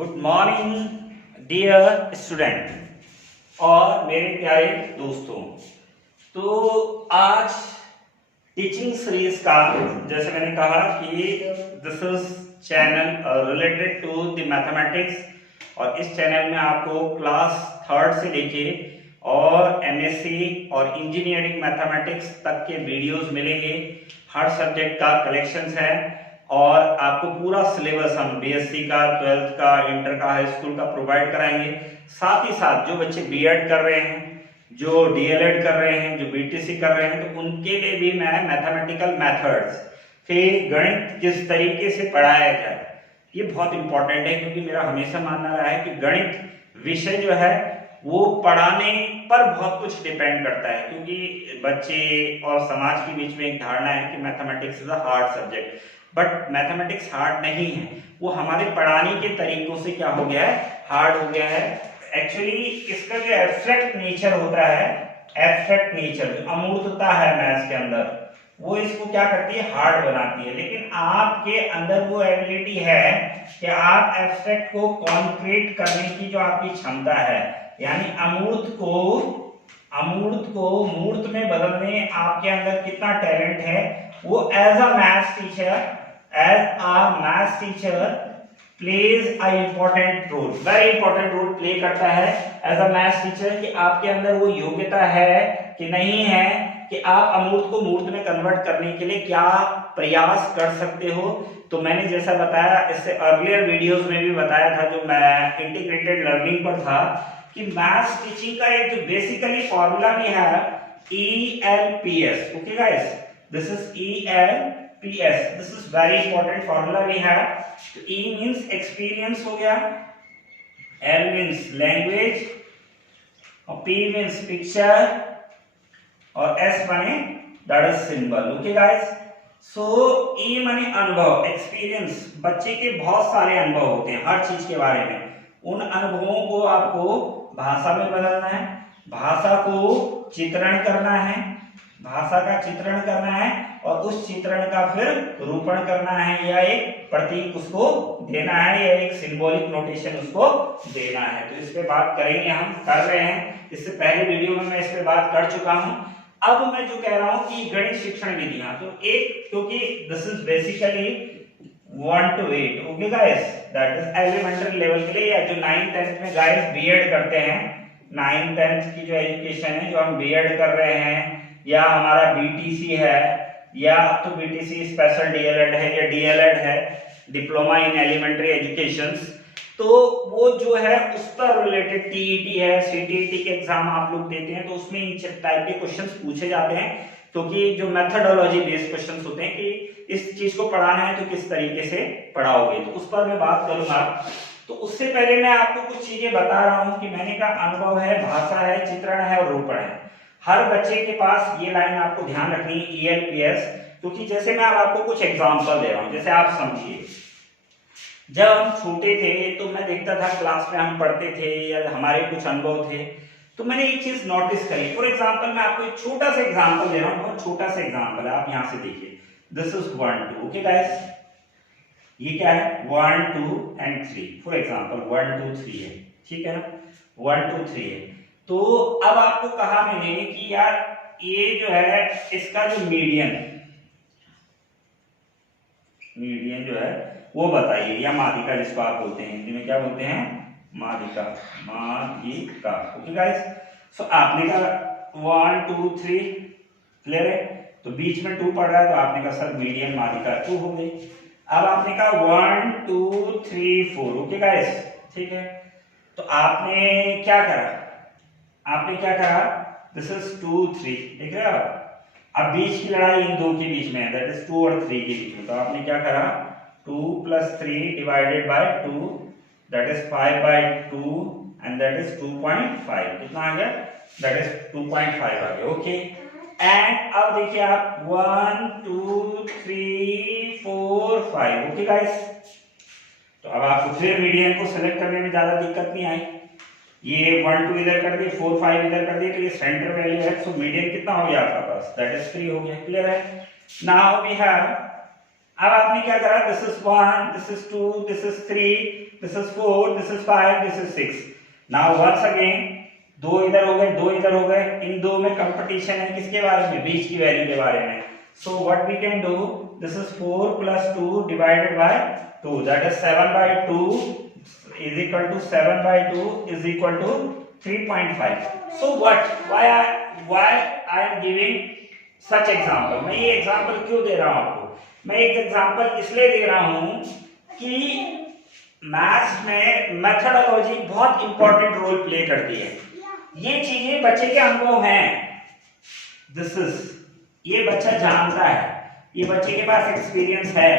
Good morning dear student और मेरे प्यारे दोस्तों। तो आज टीचिंग सीरीज का, जैसे मैंने कहा कि this is channel related to the mathematics और इस चैनल में आपको क्लास 3rd से लेके और एमएससी और इंजीनियरिंग मैथमेटिक्स तक के वीडियोस मिलेंगे। हर सब्जेक्ट का कलेक्शंस है और आपको पूरा सिलेबस हम बीएससी का, 12th का, इंटर का, हाई स्कूल का प्रोवाइड कराएंगे। साथ ही साथ जो बच्चे बीएड कर रहे हैं, जो डीएलएड कर रहे हैं, जो बीटीसी कर रहे हैं, तो उनके लिए भी मैं मैथमेटिकल मेथड्स फिर गणित किस तरीके से पढ़ाया जाए, ये बहुत इंपॉर्टेंट है। क्योंकि मेरा हमेशा मानना रहा है कि गणित विषय जो है वो पढ़ाने पर बहुत कुछ डिपेंड करता है। क्योंकि बच्चे और समाज के बीच में एक धारणा है कि mathematics is a hard subject, but mathematics hard नहीं है, वो हमारे पढ़ाने के तरीकों से क्या हो गया है, हार्ड हो गया है। एक्चुअली इसका जो एब्स्ट्रैक्ट नेचर होता है, एब्स्ट्रैक्ट नेचर जो अमूर्तता है मैथ्स के अंदर, वो इसको क्या करती है, हार्ड बनाती है। लेकिन आपके अंदर वो एबिलिटी है कि आप एब्स्ट्रैक्ट को कॉन्क्रीट करने की जो आपकी क्षमता है, यानी अमूर्त को मूर्त में बदलने आपके अंदर कितना टैलेंट है, वो as a maths teacher plays a important role, very important role play करता है एज अ मैथ्स टीचर, कि आपके अंदर वो योग्यता है कि नहीं है कि आप अमूर्त को मूर्त में कन्वर्ट करने के लिए क्या प्रयास कर सकते हो। तो मैंने जैसा बताया, इससे अर्लियर वीडियोस में भी बताया था, जो मैं इंटीग्रेटेड लर्निंग पर था, कि मैथ्स टीचिंग का एक जो बेसिकली फॉर्मूला भी है ELPS। Okay guys, this is ELPS, this is very important formula भी है। तो E मींस एक्सपीरियंस हो गया, L मींस लैंग्वेज, और P मींस पिक्चर, और S माने that is symbol. Okay guys, so E माने अनुभव, एक्सपीरियंस। बच्चे के बहुत सारे अनुभव होते हैं हर चीज के बारे में, उन अनुभवों को आपको भाषा में बदलना है, भाषा को चित्रण करना है, भाषा का चित्रण करना है, और उस चित्रण का फिर रूपण करना है, या एक प्रतीक उसको देना है, या एक सिंबॉलिक नोटेशन उसको देना है। तो इस पे बात करेंगे, हम कर रहे हैं, इससे पहले वीडियो में मैं इस पे बात कर चुका हूं। अब मैं जो कह रहा हूं कि गणित शिक्षण विधियां, तो एक, क्योंकि this is basically 1 to 8, okay guys, that is elementary level के लिए, या जो 9th 10th में गाइस बीएड करते हैं, 9th 10th की जो एजुकेशन है, जो हम बीएड कर रहे हैं, या हमारा बीटीसी है, या अब तो बीटीसी स्पेशल डीएलएड है, या डीएलएड है, डिप्लोमा इन एलिमेंट्री एजुकेशंस, तो वो जो है उस पर रिलेटेड टीईटी है, सीटीईटी के एग्जाम आप लोग देते हैं, तो उसमें इन टाइप के क्वेश्चंस पूछे जाते हैं। क्योंकि जो मेथोडोलॉजी बेस्ड क्वेश्चंस होते हैं कि इस चीज को पढ़ाना है तो किस तरीके से पढ़ाओगे, तो उस पर मैं बात करूंगा। तो उससे पहले मैं आपको कुछ चीजें बता रहा हूं कि मैंने कहा अनुभव है, भाषा है, चित्रण है और रूपण है। हर बच्चे के पास ये लाइन आपको ध्यान रखनी है, ELPS। क्योंकि जैसे मैं अब आपको कुछ एग्जांपल दे रहा हूं, जैसे आप समझिए, जब हम छोटे थे तो मैं देखता था क्लास में हम पढ़ते थे, या हमारे कुछ अनुभव थे, तो मैंने एक चीज नोटिस करी। फॉर एग्जांपल मैं आपको एक छोटा सा एग्जांपल दे रहा हूं, बहुत छोटा सा एग्जांपल है, आप यहां से देखिए, दिस इज 1 2, ओके गाइस, ये क्या है, 1 2 एंड 3, फॉर एग्जांपल 1 2 3 है, ठीक है ना, 1 2 3 है। तो अब आपको कहा मैंने कि यार ये जो है, इसका जो मीडियन जो है वो बताइए, या माध्यिका जिसको आप बोलते हैं, हिंदी में क्या बोलते हैं, माध्यिका, ओके गाइस। सो आपने कहा 1 2 3, क्लियर है, तो बीच में 2 पढ़ रहा है, तो आपने कहा सर मीडियन माध्यिका 2 हो गई। अब आपने कहा 1 2 3 4, ओके गाइस, ठीक है। तो आपने क्या करा, दिस इज 2 3, देख रहे हो आप। अब बीच की लड़ाई इन दो के बीच में है, दैट इज 2 और 3 के बीच में, तो आपने क्या करा, 2 + 3 divided by 2, that is 5/2, and that is 2.5, कितना आ गया, दैट इज 2.5 आ गया, ओके। एंड अब देखिए आप 1 2 3 4 5, ओके गाइस। तो अब आपको फिर मीडियन को सेलेक्ट करने में ज्यादा दिक्कत नहीं आई, ये 1 2 इधर कर दिए, 4 5 इधर कर दिए, तो ये सेंटर वैल्यू है, सो मीडियन कितना हो गया आपका पास, दैट इज 3 हो गया, क्लियर है। नाउ वी हैव, अब आपने क्या करा, this is 1, this is 2, this is 3, this is 4, this is 5, this is 6. Now once again, दो इधर हो गए, दो इधर हो गए, इन दो में कंपटीशन है किसके बारे में? बीच की वैल्यू के बारे में. So what we can do, this is 4 plus 2 divided by 2, that is 7 by 2 is equal to 7 by 2 is equal to 3.5. So what, why I am giving such example? मैं ये एग्जाम्पल क्यों दे रहा हूँ आपको? मैं एक एग्जाम्पल इसलिए दे रहा हूँ कि मैथ्स में मेथोडोलॉजी बहुत इंपॉर्टेंट रोल प्ले करती है. ये चीजें बच्चे के अनुभव हैं, ये बच्चा जानता है, ये बच्चे के पास एक्सपीरियंस है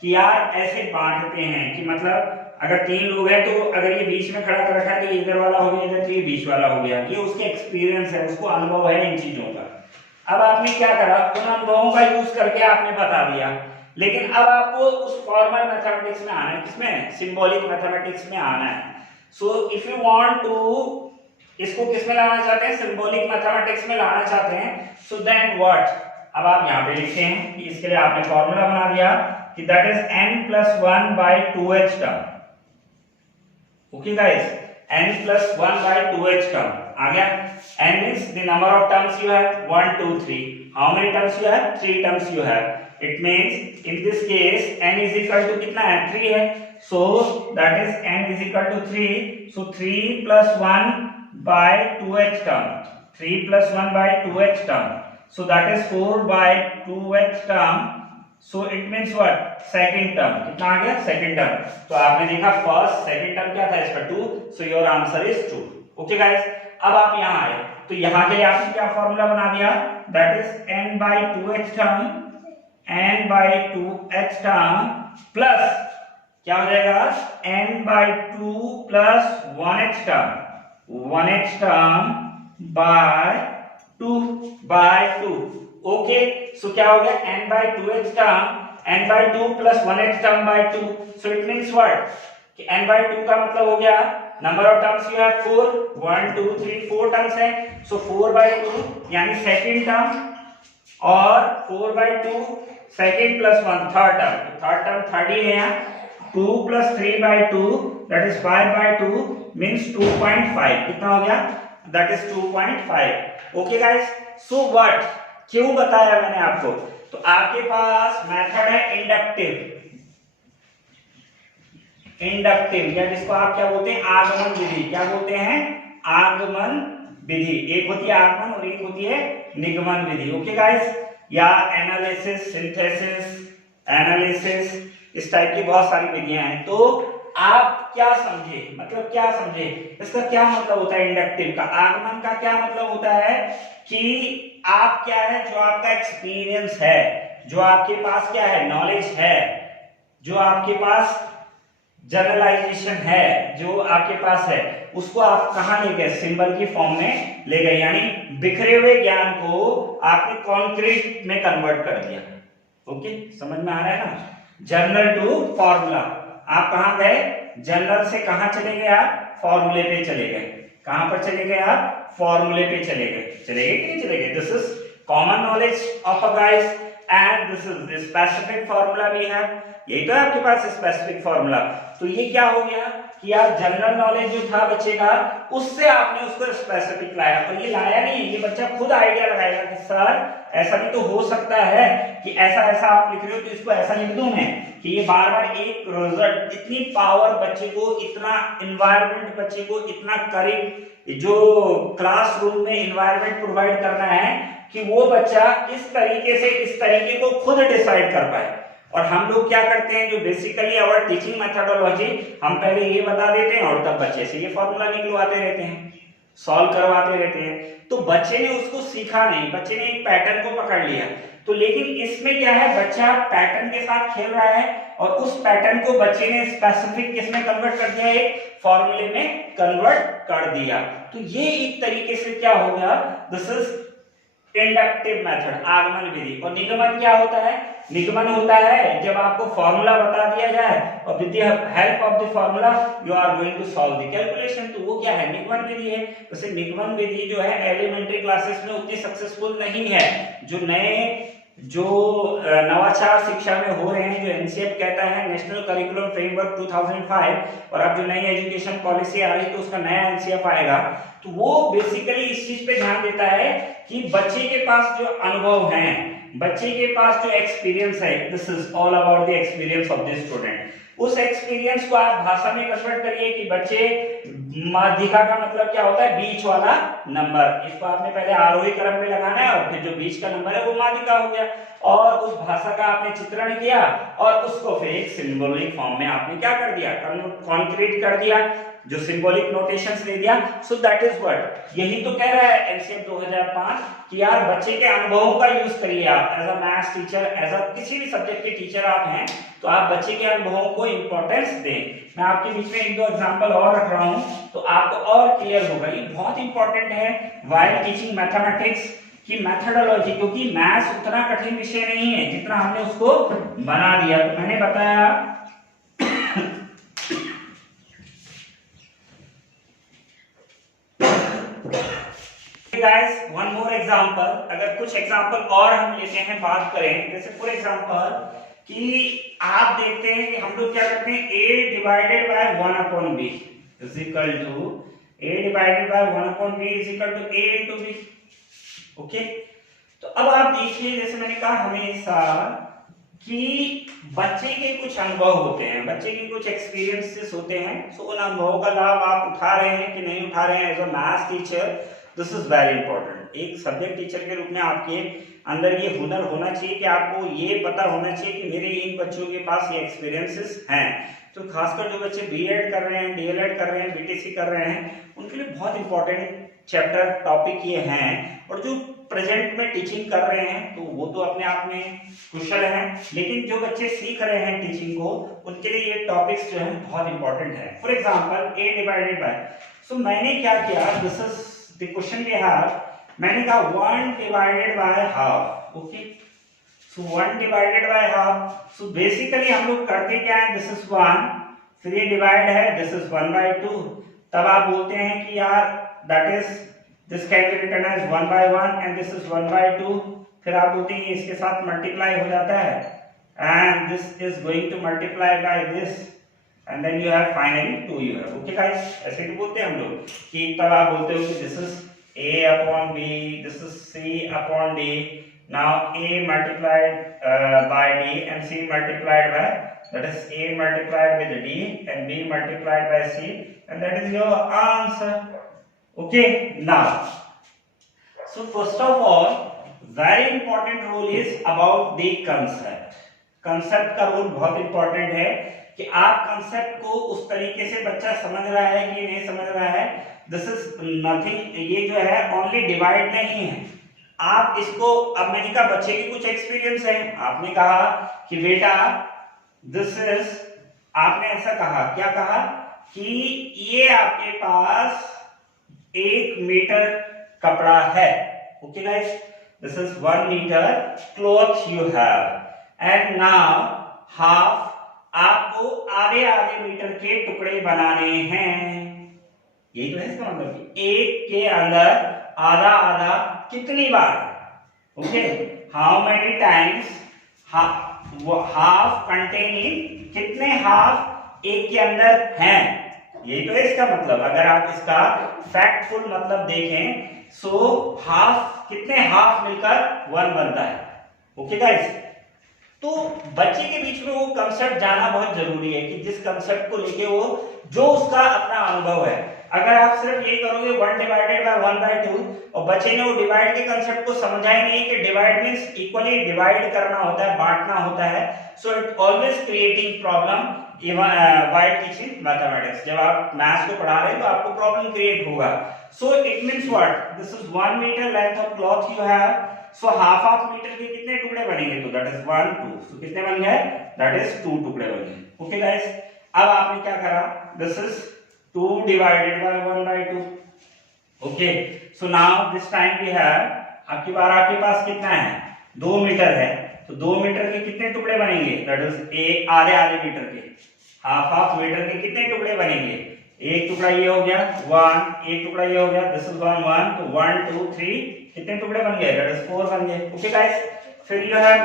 कि यार ऐसे बांटते हैं कि मतलब अगर 3 लोग हैं तो अगर ये बीच में खड़ा कर रखा है तो इधर वाला हो गया, इधर 3 बीच वाला हो गया. ये उसके एक्सपीरियंस है, उसको अनुभव है इन चीजों का. अब आपने क्या करा, उन अनुभवों का यूज करके आपने बता दिया, लेकिन अब आपको उस फॉर्मल मैथमेटिक्स में आना है. किसमें? सिंबॉलिक मैथमेटिक्स में आना है. So if you want to इसको किसमें लाना चाहते हैं? सिंबॉलिक मैथमेटिक्स में लाना चाहते हैं. सो देन व्हाट, अब आप यहाँ पे लिखते हैं कि इसके लिए आपने फॉर्मूला बना दिया कि that is n plus 1 by 2h term. Okay guys, n plus 1 by 2h term आ गया. n means the number of terms you have, 1 2 3. how many terms you have? 3 terms you have. it means in this case n is equal to कितना है? 3 है. so that is n is equal to 3. so 3 plus 1 by 2h term, 3 plus 1 by 2h term, so that is 4 by 2h term. so it means what? second term. कितना आ गया? second term. तो आपने देखा first second term क्या था इसका? 2. so your answer is 2. okay guys, अब आप यहाँ आए तो यहाँ के लिए आपने क्या फॉर्मूला बना दिया? that is n by 2h term, n by 2h term plus क्या हो जाएगा? n by 2 plus 1h term, 1h term by 2. Okay, सो क्या हो गया? n by 2h term, n by 2 plus 1h term by 2. so it means what? कि n by 2 का मतलब हो गया number of terms you have 4, 1 2 3 4 terms है. सो 4 by 2 यानी सेकंड टर्म, और 4 by 2 second plus 1 third term. Third term third ही है यहाँ. 2 plus 3 by 2 that is 5 by 2 means 2.5. कितना हो गया? that is 2.5. okay guys, so what, क्यों बताया मैंने आपको? तो आपके पास मेथड है इंडक्टिव या जिसको आप क्या बोलते हैं? आगमन विधि. क्या बोलते हैं? आगमन विधि. एक होती है आगमन और एक होती है निगमन विधि. ओके गाइस, या एनालिसिस, सिंथेसिस, एनालिसिस, इस टाइप की बहुत सारी विधियां हैं. तो आप क्या समझे, मतलब क्या समझे, इसका क्या मतलब होता है इंडक्टिव का? आगमन का क्या मतलब होता है कि आप क्या है, जो आपका एक्सपीरियंस है, जो आपके पास क्या है, नॉलेज है, जो आपके पास जनरलाइजेशन है, जो आपके पास है, उसको आप कहां ले गए? सिंबल की फॉर्म में ले गए. यानी बिखरे हुए ज्ञान को आपने कॉन्क्रीट में कन्वर्ट कर दिया. ओके, समझ में आ रहा है ना? General to formula. आप कहां गए? जनरल से कहां चले गए? आप फॉर्मूले पे चले गए. कहां पर चले गए? आप फॉर्मूले पे चले गए. चले गए कि नहीं चले गए? This is common knowledge of a guys and this is the specific formula we have. यही तो है आपके पास स्पेसिफिक फॉर्मूला. तो ये क्या हो गया कि आप जनरल नॉलेज जो था बच्चे का, उससे आपने उसको स्पेसिफिक लाया. और ये लाया नहीं, ये बच्चा खुद आइडिया लगाएगा कि सर ऐसा भी तो हो सकता है कि ऐसा ऐसा आप लिख रहे हो तो इसको ऐसा लिख दूं मैं, कि ये बार बार एक रिजल्ट, इतनी पावर बच्चे को, इतना एनवायरनमेंट बच्चे को, इतना करीब जो क्लासरूम में एनवायरनमेंट प्रोवाइड करना है कि वो बच्चा इस तरीके से इस तरीके को खुद डिसाइड कर पाए. और हम लोग क्या करते हैं, जो बेसिकली आवर टीचिंग मेथोडोलॉजी, हम पहले ये बता देते हैं और तब बच्चे से ये फॉर्मूला निकलवाते रहते हैं, सॉल्व करवाते रहते हैं. तो बच्चे ने उसको सीखा नहीं, बच्चे ने एक पैटर्न को पकड़ लिया. तो लेकिन इसमें क्या है, बच्चा पैटर्न के साथ खेल रहा है और उस पैटर्न को बच्चे ने स्पेसिफिक किसमें कन्वर्ट कर दिया? एक फॉर्मूले में कन्वर्ट कर दिया. तो ये एक तरीके से क्या हो गया? दिस इज इंडक्टिव मेथड, आगमन विधि. और निगमन क्या होता है? निगमन होता है जब आपको फॉर्मूला बता दिया जाए और with the help of the formula you are going to solve the calculation. तो वो क्या है? निगमन विधि है. वैसे निगमन विधि जो है एलिमेंट्री क्लासेस में उतनी सक्सेसफुल नहीं है. जो नए जो नवाचार शिक्षा में हो रहे हैं, जो एनसीएफ कहता है नेशनल करिकुलम फ्रेमवर्क 2005, और अब जो नई एजुकेशन पॉलिसी आ रही है तो उसका नया एनसीएफ आएगा, तो वो बेसिकली इस चीज पे ध्यान देता है कि बच्चे के पास जो अनुभव हैं, बच्चे के पास जो एक्सपीरियंस है, this is all about the experience of the student. उस एक्सपीरियंस को आप भाषा में कन्वर्ट करिए कि बच्चे, माध्यिका का मतलब क्या होता है, बीच वाला नंबर, इसको आपने पहले आरोही क्रम में लगाना है और फिर जो बीच का नंबर है वो माध्यिका हो गया, और उस भाषा का आपने चित्रण किया और उसको फिर एक सिंबॉलिक फॉर्म में आपने क्या कर दिया, कॉन्क्रीट कर दिया, जो सिंबॉलिक नोटेशंस दे दिया। सो दैट इज व्हाट, यही तो कह रहा है एनसीएफ 2005 कि यार बच्चे के अनुभवों का यूज करिए आप as a maths teacher, as a किसी भी सब्जेक्ट के टीचर आप हैं तो आप बच्चे के अनुभवों को इंपॉर्टेंस दें। मैं आपके बीच में एक दो एग्जांपल और रख रहा हूं तो आपको और क्लियर होगा। ये बहुत इंपॉर्टेंट है व्हाइल टीचिंग मैथमेटिक्स की मेथोडोलॉजी, क्योंकि मैथ्स उतना कठिन विषय नहीं है जितना हमने उसको बना दिया। तो मैंने बताया गाइस, वन मोर एग्जांपल, अगर कुछ एग्जांपल और हम लेते हैं, बात करें, जैसे फॉर एग्जांपल कि आप देखते हैं कि हम लोग क्या करते हैं, a divided by 1/b is equal to a divided by 1/b is equal to a into b। Okay, तो अब आप देखिए, जैसे मैंने कहा हमेशा कि बच्चे के कुछ अनुभव होते हैं, बच्चे के कुछ एक्सपीरियंसेस होते हैं, सो उन अनुभवों का लाभ आप उठा रहे हैं कि नहीं उठा रहे हैं as a maths teacher, this is very important. एक सब्जेक्ट टीचर के रूप में आपके अंदर ये हुनर होना चाहिए कि आपको ये पता होना चाहिए कि मेरे इन बच्चों के पास ये एक्सपीरियंसेस हैं। तो खासकर जो बच्चे बीएड कर रहे हैं, डीएलएड कर रहे हैं, बीटीसी कर रहे हैं, उनके लिए बहुत इंपॉर्टेंट चैप्टर टॉपिक ये हैं। और जो प्रेजेंट में टीचिंग कर रहे हैं तो वो तो अपने आप में कुशल हैं, लेकिन जो बच्चे सीख रहे हैं टीचिंग को, उनके लिए ये टॉपिक्स जो है बहुत इंपॉर्टेंट है। For example a divided by, so मैंने क्या किया, this is the question we have, मैंने कहा 1 divided by half. Okay, so 1 divided by half, so basically हम लोग करते क्या है, दिस इज 1, फिर ये डिवाइड है, दिस इज 1/2, तब आप बोलते हैं कि यार that is this can be written as 1/1 and this is 1/2, फिर आप बोलते हैं इसके साथ मल्टीप्लाई हो जाता है and this is going to multiply by this and then you have finally 2 you have. Okay guys, ऐसे तो बोलते हैं हम लोग कि तब आप बोलते हो कि this is a upon b, this is c upon d, now a multiplied by d and c multiplied by, that is a multiplied with d and b multiplied by c, and that is your answer. Okay, now so first of all very important rule is about the concept. concept का rule बहुत important है कि आप concept को उस तरीके से बच्चा समझ रहा है कि नहीं समझ रहा है। दिस इज नथिंग, ये जो है ओनली डिवाइड नहीं है, आप इसको, अब मैंने कहा बच्चे के कुछ एक्सपीरियंस है, आपने कहा कि बेटा दिस इज, आपने ऐसा कहा, क्या कहा कि ये आपके पास 1 मीटर कपड़ा है। Okay guys, this is 1 metre cloth you have and now half, आपको आधे आधे मीटर के टुकड़े बनाने हैं। यही तो है इसका मतलब कि एक के अंदर आधा आधा कितनी बार, okay, how many times half contain in, कितने हाफ एक के अंदर हैं, यही तो है इसका मतलब। अगर आप इसका फैक्टफुल मतलब देखें, सो हाफ, कितने हाफ मिलकर 1 बनता है। ओके गाइस, तो बच्चे के बीच में वो कंसेप्ट जाना बहुत जरूरी है कि जिस कंसेप्ट को लेके वो, जो उसका अपना अनुभव है। अगर आप सिर्फ ये करोगे 1 डिवाइडेड बाय 1/2 और बच्चे ने वो डिवाइड के कंसेप्ट को समझा ही नहीं कि डिवाइड मींस इक्वली डिवाइड करना होता है, बांटना होता है, so it always creating problem while teaching mathematics. जब आप मैथ्स को पढ़ा रहे हैं तो आपको प्रॉब्लम क्रिएट होगा। So it means what, this is 1 metre length of cloth you have, so half metre के कितने टुकड़े बनेंगे, तो दैट इज 1 2, सो कितने बन गए, दैट इज 2 टुकड़े बन गए। ओके गाइस, अब आपने क्या करा, this is 2 divided by 1/2। Okay, so now this time we have, आपकी बार आपके पास कितना है, 2 मीटर है, तो 2 मीटर के कितने टुकड़े बनेंगे, दैट इज एक आधे आधे मीटर के, हाफ मीटर के कितने टुकड़े बनेंगे, एक टुकड़ा ये हो गया 1, एक टुकड़ा ये हो गया, दिस इज 1 1, तो 1 2 3 कितने टुकड़े बन गए, दैट इज 4 बन गए। ओके गाइस, फिर you have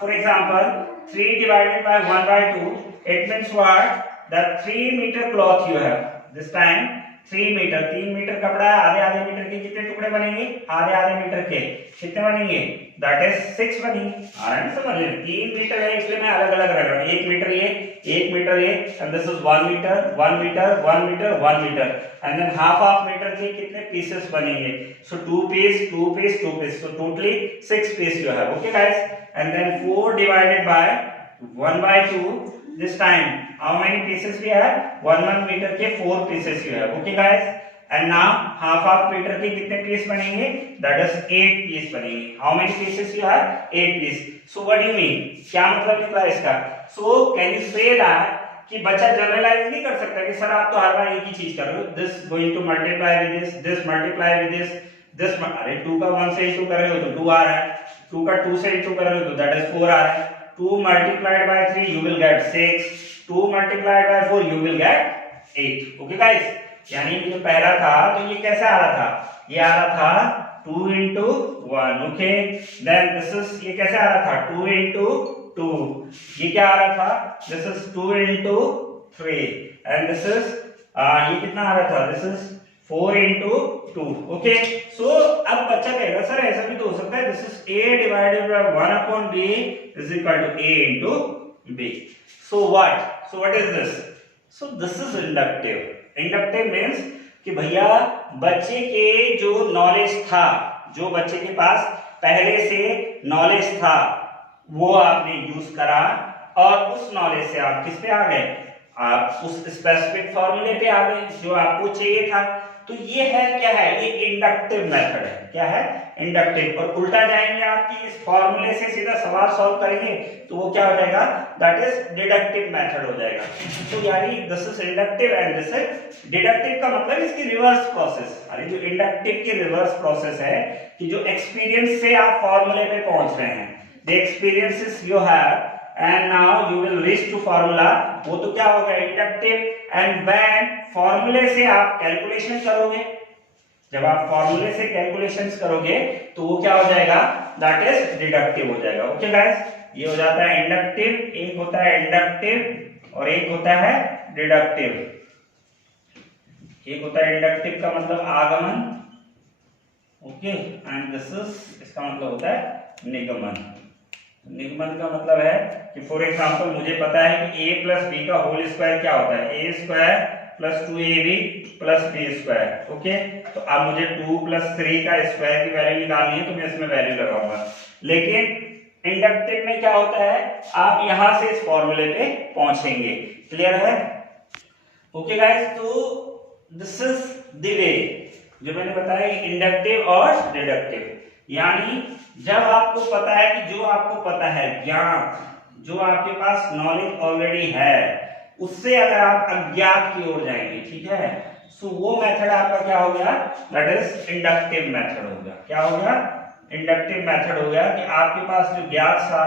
for example 3 divided by 1 by 2, it means what, the 3 meter cloth you have this time 3 metre, 3 metre कपड़ा है, आधे आधे मीटर के कितने टुकड़े बनेंगे, आधे आधे मीटर के कितने बनेंगे, दैट इज 6 बनेंगे। आराम से समझ लें, 3 मीटर है इसलिए मैं अलग अलग रख रहा हूँ, 1 मीटर ये, 1 मीटर ये, and this is 1 metre 1 metre 1 metre 1 metre, and then half metre के कितने पीसेस बनेंगे, so 2 piece 2 piece 2 piece, so totally 6 piece you have, okay guys, and then 4 divided by 1 by 2, this time how many pieces we have, 1 meter के 4 pieces you have, okay guys, and now half meter के कितने piece बनेंगे, that is 8 piece बनेंगे, how many pieces you have, 8 piece, so what do you mean, क्या मतलब निकला इसका, so can you say that कि बच्चा जनरलाइज नहीं कर सकता कि सर आप तो हर बार एक ही चीज कर रहे हो, this going to multiply with this multiply with this, अरे 2 का 1 से इंटू कर रहे हो तो 2 आ रहा है, 2 का 2 से इंटू कर रहे हो तो that is 4 आ रहा है, 2 multiplied by 3 you will get 6, 2 multiplied by 4 you will get 8, okay guys, यानी जो पहला था तो ये कैसे आ रहा था, ये आ रहा था 2 into 1, okay, then this is, ये कैसे आ रहा था 2 into 2, ये क्या आ रहा था, this is 2 into 3, and this is ये कितना आ रहा था, दिस इज 4 into 2, ओके, सो अब बच्चा कहेगा सर ऐसा भी तो हो सकता है, this is a divided by 1 upon b is equal to a into b, so what is this, so this is inductive, inductive means कि भैया बच्चे के जो नॉलेज था, जो बच्चे के पास पहले से नॉलेज था वो आपने यूज करा और उस नॉलेज से आप किस पे आ गए, आप उस स्पेसिफिक फॉर्मूले पे आ गए जो आपको चाहिए था, तो ये है क्या है, ये इंडक्टिव मेथड है, क्या है, इंडक्टिव, और उल्टा जाएंगे आपकी इस फॉर्मूले से सीधा सवाल सॉल्व करेंगे तो वो क्या हो जाएगा, दैट इज डिडक्टिव मेथड हो जाएगा, तो यानी this is inductive and this is deductive, का मतलब इसकी रिवर्स प्रोसेस, अरे जो इंडक्टिव की रिवर्स प्रोसेस है कि जो एक्सपीरियंस से आप फॉर्मूले पे पहुंच रहे हैं, the experiences you have and now you will reach to formula, वो तो क्या होगा इंडक्टिव, एंड व्हेन फॉर्मूले से आप कैलकुलेशन करोगे, जब आप फॉर्मूले से कैलकुलेशंस करोगे तो वो क्या हो जाएगा, दैट इज डिडक्टिव हो जाएगा, ओके गाइस, ये हो जाता है इंडक्टिव, एक होता है इंडक्टिव और एक होता है डिडक्टिव, एक होता है इंडक्टिव का मतलब आगमन, ओके, एंड दिस इज, इसका मतलब होता है निगमन, निगमन का मतलब है कि फॉर एग्जांपल मुझे पता है कि a प्लस बी का होल स्क्वायर क्या होता है, a square plus 2ab plus b square, okay, तो अब मुझे 2 प्लस 3 का स्क्वायर की वैल्यू निकालनी है तो मैं इसमें वैल्यू लगाऊंगा, लेकिन इंडक्टिव में क्या होता है, आप यहां से इस फॉर्मूले पे पहुंचेंगे, क्लियर है, ओके गाइस, तो दिस इज द वे जो मैंने बताया इंडक्टिव और डिडक्टिव, यानी जब आपको पता है कि जो आपको पता है ज्ञान, जो आपके पास नॉलेज ऑलरेडी है, उससे अगर आप अज्ञात की ओर जाएंगे, ठीक है, सो वो मेथड आपका क्या हो गया, दैट इज इंडक्टिव मेथड हो गया, क्या हो गया, इंडक्टिव मेथड हो गया, कि आपके पास जो ज्ञात था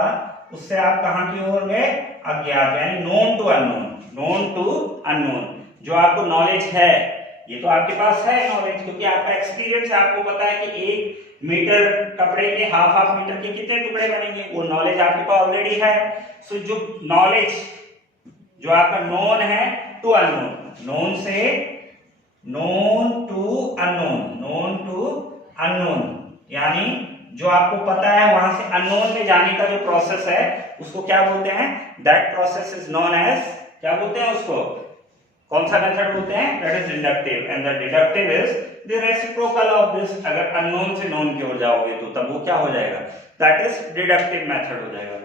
उससे आप कहां की ओर गए, अज्ञात, यानी known to unknown, known to unknown, जो आपको नॉलेज है, ये तो आपके पास है नॉलेज क्योंकि आपका एक्सपीरियंस है, आपको पता है कि 1 मीटर कपड़े के हाफ मीटर के कितने टुकड़े बनेंगे, वो नॉलेज आपके पास ऑलरेडी है, सो जो नॉलेज जो आपका नोन है टू अननोन, नोन से known to unknown, known to unknown, यानी जो आपको पता है वहां से अननोन में जाने का जो प्रोसेस है उसको क्या बोलते हैं, that process is known as, क्या बोलते हैं उसको, कौन सा मेथड बोलते हैं, that is inductive, and the deductive is the reciprocal of this, अगर अननोन से नोन की ओर जाओगे तो तब वो क्या हो जाएगा, दैट इज डिडक्टिव मेथड हो जाएगा।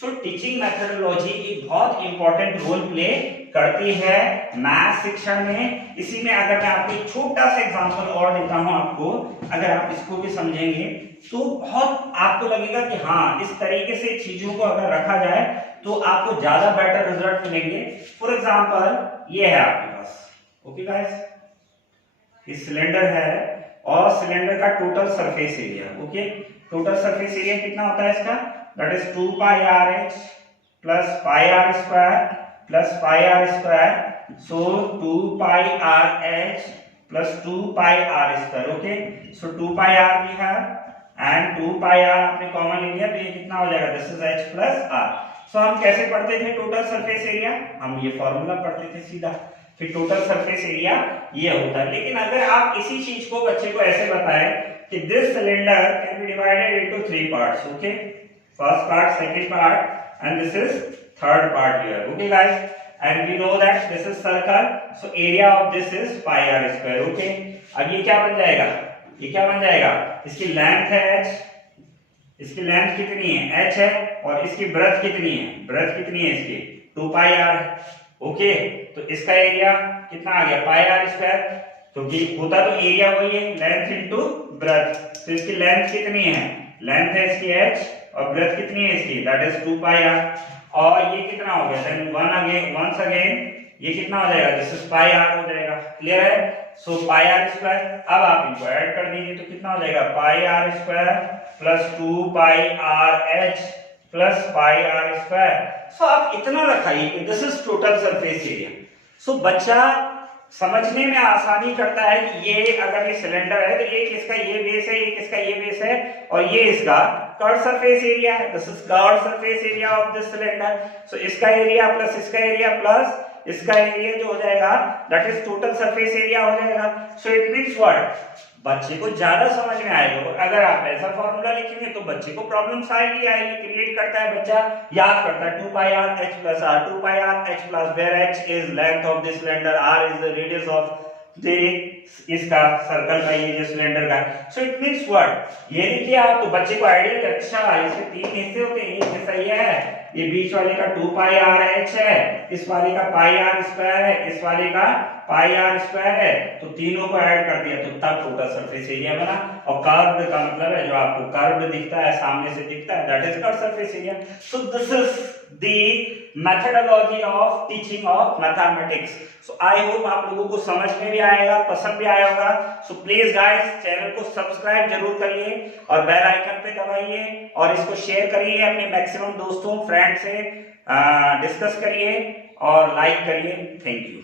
सो टीचिंग मेथोडोलॉजी एक बहुत इंपॉर्टेंट रोल प्ले करती है मैथ शिक्षण में। इसी में अगर मैं आपको एक छोटा सा एग्जांपल और देता हूं आपको, अगर आप इसको भी समझेंगे तो बहुत आपको लगेगा कि हाँ, इस तरीके से चीजों को अगर रखा जाए तो आपको ज्यादा बेटर रिजल्ट मिलेंगे। फॉर एग्जांपल ये है आपके पास, ओके गाइस, ये सिलेंडर है और सिलेंडर का total surface area, okay, total surface area कितना होता है इसका, that is 2 pi r h plus pi r square plus pi r square, so 2 pi r h plus 2 pi r square, okay, so 2 pi r we have and 2 pi r आपने common ले लिया तो ये कितना हो जाएगा, this is h plus R. So हम कैसे पढ़ते थे टोटल सरफेस एरिया, हम ये फॉर्मूला पढ़ते थे सीधा, फिर टोटल सरफेस एरिया ये होता है। लेकिन अगर आप इसी चीज को बच्चे को ऐसे बताएं कि this cylinder can be divided into 3 parts, okay, first part, second part and this is third part here, okay guys, and we know that this is circle, so area of this is pi r square, okay। अब ये क्या बन जाएगा, ये क्या बन जाएगा, इसकी लेंथ है h, इसकी लेंथ कितनी है h है, और इसकी ब्रेड्थ कितनी है, ब्रेड्थ कितनी है इसकी 2 पाई r, ओके। तो इसका एरिया कितना आ गया पाई r स्क्वायर, क्योंकि होता तो एरिया वही है, लेंथ इनटू ब्रेड्थ, तो इसकी लेंथ कितनी है, लेंथ है इसकी h और ब्रेड्थ कितनी है इसकी, दैट इज 2 पाई r, और ये कितना हो गया, देन वंस अगेन ये कितना हो जाएगा, दिस इज पाई r हो जाएगा, क्लियर है। सो पाई r स्क्वायर, अब आप इनको ऐड कर दीजिए तो कितना हो जाएगा pi r square plus 2 pi r h plus pi r square. So आप इतना रखाइए कि this is total surface area. So बच्चा समझने में आसानी करता है कि ये अगर ये सिलेंडर है तो एक इसका ये बेस है, एक इसका ये बेस है, और ये इसका कर्व सरफेस एरिया है, this is curve surface area of this cylinder. So इसका एरिया प्लस इसका एरिया प्लस इसका एरिया जो हो जाएगा that is total surface area हो जाएगा। सो इट मींस व्हाट, बच्चे को ज्यादा समझ में आएगा। अगर आप ऐसा फॉर्मूला लिखेंगे तो बच्चे को प्रॉब्लम्स आएगी, क्रिएट करता है बच्चा, याद करता है 2 pi r h plus r, 2 pi r h plus, where h is length of this cylinder, r is the radius of the इसका सर्कल का, ये जो सिलेंडर का। सो इट मींस व्हाट, ये देखिए आप तो बच्चे को आइडिया कि अच्छा इसके 3 हिस्से होते हैं, एक हिस्सा ये है, ये बीच वाले का 2 पाई r h है, इस वाले का पाई r स्क्वायर है, इस वाले का पाई r स्क्वायर है, तो तीनों को ऐड कर दिया तो तब टोटल सरफेस एरिया बना। और कर्व्ड का मतलब है जो आपको कर्व्ड दिखता है, सामने से दिखता है, that is curve surface area. So this is the methodology of teaching of mathematics. So I hope आप लोगों को समझ में भी आएगा, पसंद भी आया होगा। सो प्लीज गाइस चैनल को सब्सक्राइब जरूर करिए और बेल आइकन पे दबाइए और इसको शेयर करिए अपने मैक्सिमम दोस्तों फ्रेंड से, डिस्कस करिए और लाइक करिए। Thank you.